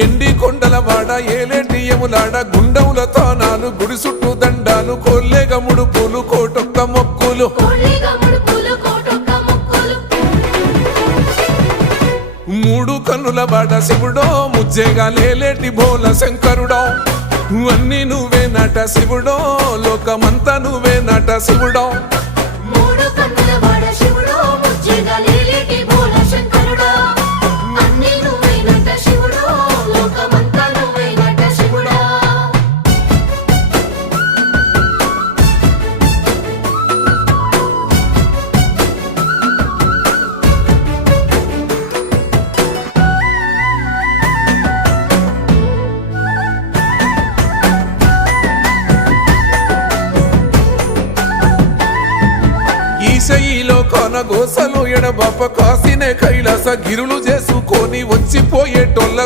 ఎండి కొండల వాడ ఏలేటి యములాడ గుండముల తానాలు గుడి చుట్టూ దండాలు కోల్లేగ ముడుపులు కోటొక్క మొక్కులు మూడు కన్నుల వాడ శివుడో ముజ్జేగా లేలేటి బోల శంకరుడో అన్ని నువ్వే నట శివుడో లోకమంతా నువ్వే నట శివుడో ఈశయిలో కొనగోసలు ఎడబాప కాసినే కైలాస గిరులు చేసుకొని వచ్చిపోయేటోళ్ళ